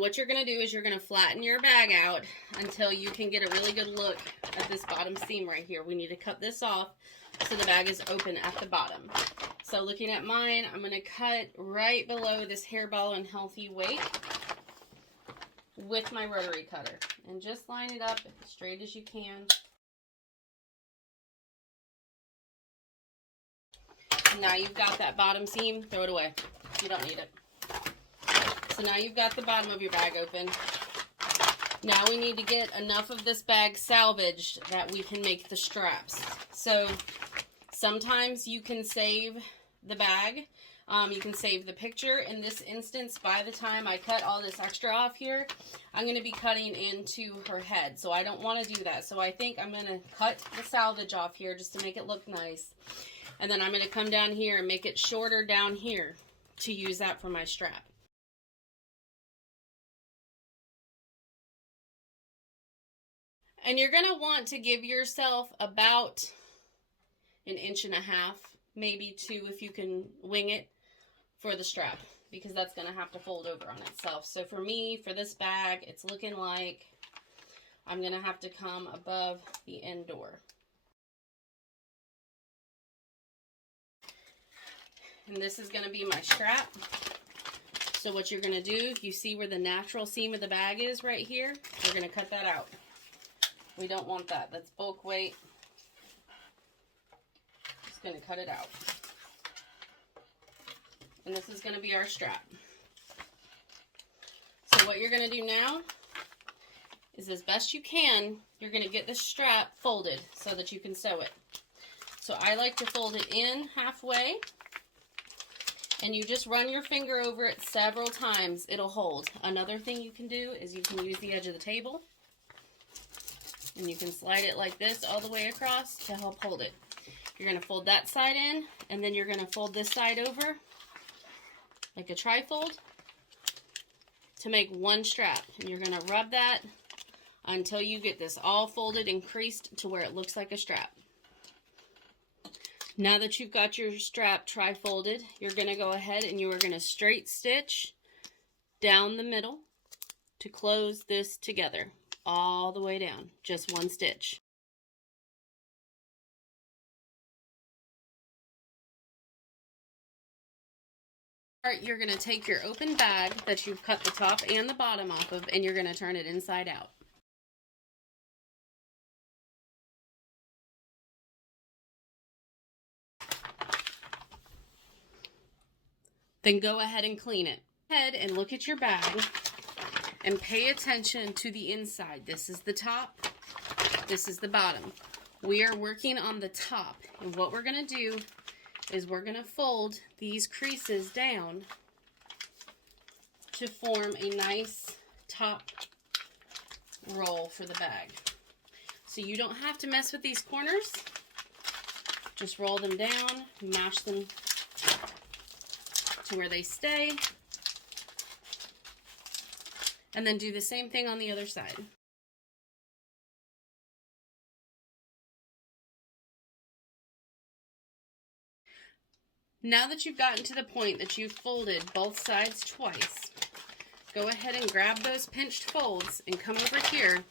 What you're going to do is you're going to flatten your bag out until you can get a really good look at this bottom seam right here. We need to cut this off so the bag is open at the bottom. So looking at mine, I'm going to cut right below this hairball and healthy weight with my rotary cutter. And just line it up as straight as you can. Now you've got that bottom seam, throw it away. You don't need it. So now you've got the bottom of your bag open. Now we need to get enough of this bag salvaged that we can make the straps. So sometimes you can save the bag. You can save the picture. In this instance, by the time I cut all this extra off here, I'm going to be cutting into her head. So I don't want to do that. So I think I'm going to cut the salvage off here just to make it look nice. And then I'm going to come down here and make it shorter down here to use that for my strap. And you're going to want to give yourself about 1.5 inches, maybe 2 if you can wing it, for the strap, because that's going to have to fold over on itself. So for me, for this bag, it's looking like I'm going to have to come above the end door. And this is going to be my strap. So what you're going to do, you see where the natural seam of the bag is right here? We're going to cut that out. We don't want that. That's bulk weight. Just going to cut it out. And this is going to be our strap. So what you're going to do now is, as best you can, you're going to get this strap folded so that you can sew it. So I like to fold it in halfway. And you just run your finger over it several times. It'll hold. Another thing you can do is you can use the edge of the table. And you can slide it like this all the way across to help hold it. You're going to fold that side in, and then you're going to fold this side over like a trifold to make one strap. And you're going to rub that until you get this all folded and creased to where it looks like a strap. Now that you've got your strap tri-folded, you're going to go ahead and you are going to straight stitch down the middle to close this together all the way down, just one stitch. You're going to take your open bag that you've cut the top and the bottom off of, and you're going to turn it inside out. Then go ahead and clean it. Go ahead and look at your bag and pay attention to the inside. This is the top, this is the bottom. We are working on the top, and what we're going to do is we're going to fold these creases down to form a nice top roll for the bag. So you don't have to mess with these corners. Just roll them down, mash them to where they stay, and then do the same thing on the other side. Now that you've gotten to the point that you've folded both sides twice, go ahead and grab those pinched folds and come over here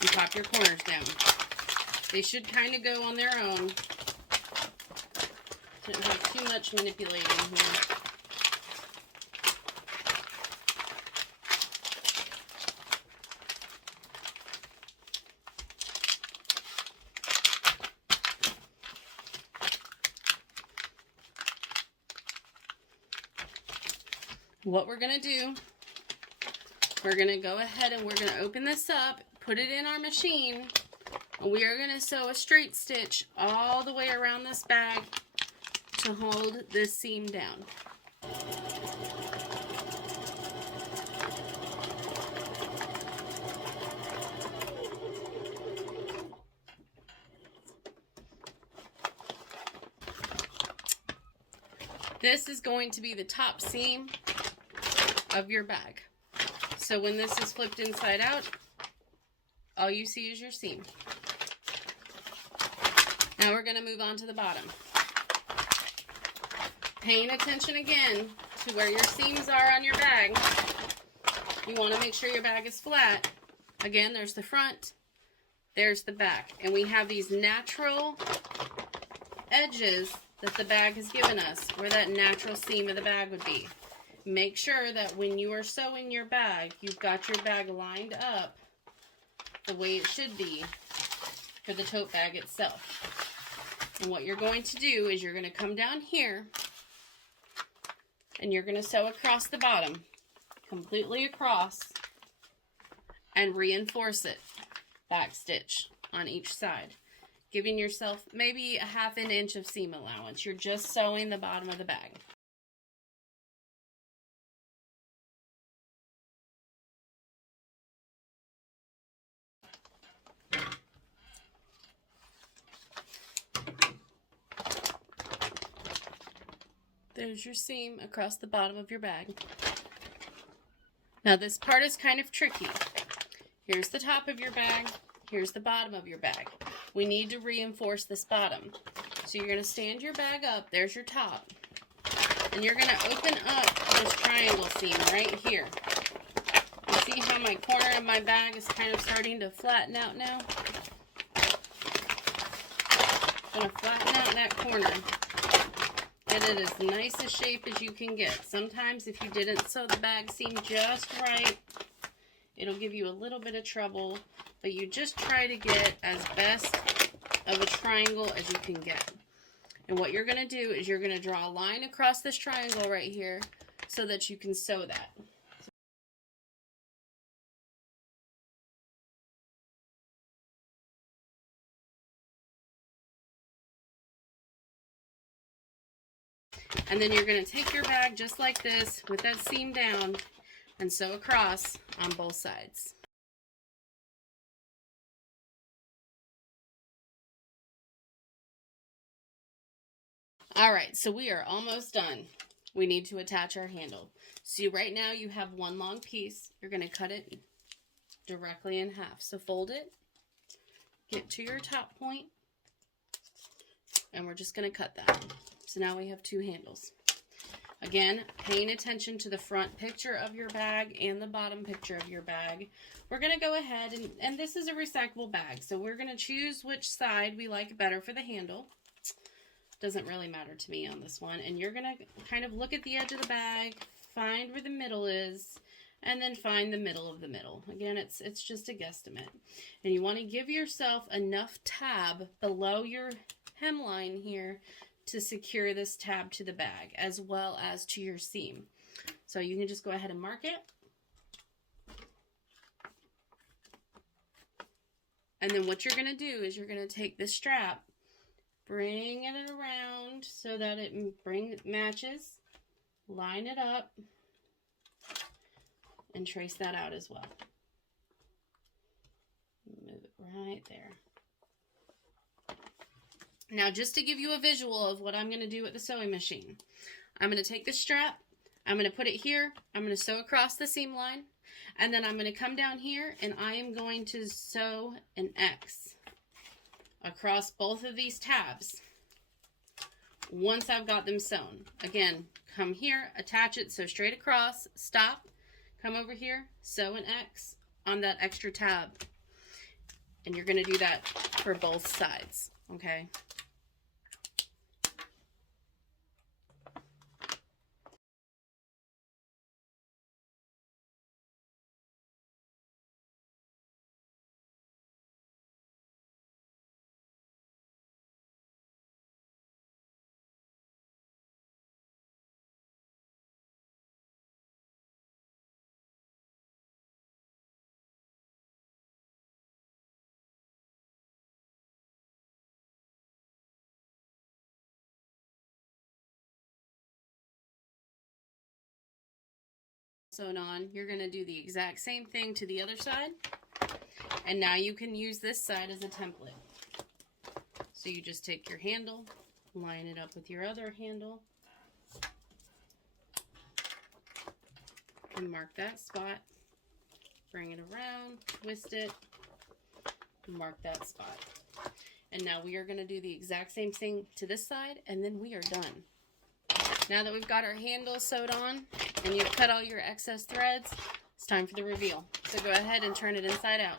and pop your corners down. They should kind of go on their own. Don't have too much manipulating here. What we're going to do, we're going to go ahead and we're going to open this up, put it in our machine, and we are going to sew a straight stitch all the way around this bag to hold this seam down. This is going to be the top seam of your bag. So when this is flipped inside out, all you see is your seam. Now we're going to move on to the bottom. Paying attention again to where your seams are on your bag. You want to make sure your bag is flat. Again, there's the front, there's the back. And we have these natural edges that the bag has given us, where that natural seam of the bag would be. Make sure that when you are sewing your bag, you've got your bag lined up the way it should be for the tote bag itself. And what you're going to do is you're going to come down here and you're going to sew across the bottom, completely across, and reinforce it, back stitch on each side, giving yourself maybe a 1/2 inch of seam allowance. You're just sewing the bottom of the bag. There's your seam across the bottom of your bag. Now this part is kind of tricky. Here's the top of your bag. Here's the bottom of your bag. We need to reinforce this bottom. So you're going to stand your bag up. There's your top. And you're going to open up this triangle seam right here. You see how my corner of my bag is kind of starting to flatten out now? I'm going to flatten out that corner. Get it as nice a shape as you can get. Sometimes if you didn't sew the bag seam just right, it'll give you a little bit of trouble, but you just try to get as best of a triangle as you can get. And what you're going to do is you're going to draw a line across this triangle right here so that you can sew that. And then you're going to take your bag just like this with that seam down and sew across on both sides. Alright, so we are almost done. We need to attach our handle. So right now you have one long piece. You're going to cut it directly in half. So fold it, get to your top point, and we're just going to cut that. So now we have two handles. Again, paying attention to the front picture of your bag and the bottom picture of your bag. We're going to go ahead, and this is a recyclable bag, so we're going to choose which side we like better for the handle. Doesn't really matter to me on this one. And you're going to kind of look at the edge of the bag, find where the middle is, and then find the middle of the middle. Again, it's just a guesstimate. And you want to give yourself enough tab below your hemline here to secure this tab to the bag as well as to your seam. So you can just go ahead and mark it. And then what you're going to do is you're going to take this strap, bring it around so that it matches, line it up, and trace that out as well. Move it right there. Now, just to give you a visual of what I'm going to do with the sewing machine, I'm going to take the strap, I'm going to put it here, I'm going to sew across the seam line, and then I'm going to come down here and I am going to sew an X across both of these tabs once I've got them sewn. Again, come here, attach it, sew straight across, stop, come over here, sew an X on that extra tab. And you're going to do that for both sides, okay? Sewn on, you're going to do the exact same thing to the other side, and now you can use this side as a template. So you just take your handle, line it up with your other handle, and mark that spot, bring it around, twist it, and mark that spot. And now we are going to do the exact same thing to this side, and then we are done. Now that we've got our handle sewed on and you've cut all your excess threads, it's time for the reveal. So go ahead and turn it inside out.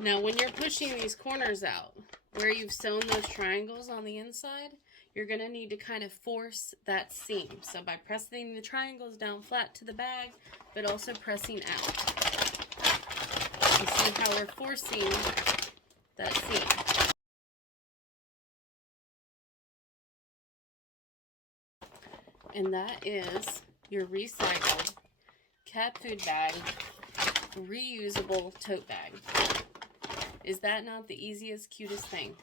Now when you're pushing these corners out, where you've sewn those triangles on the inside, you're going to need to kind of force that seam. So by pressing the triangles down flat to the bag, but also pressing out. You see how we're forcing that seam. And that is your recycled cat food bag, reusable tote bag. Is that not the easiest, cutest thing?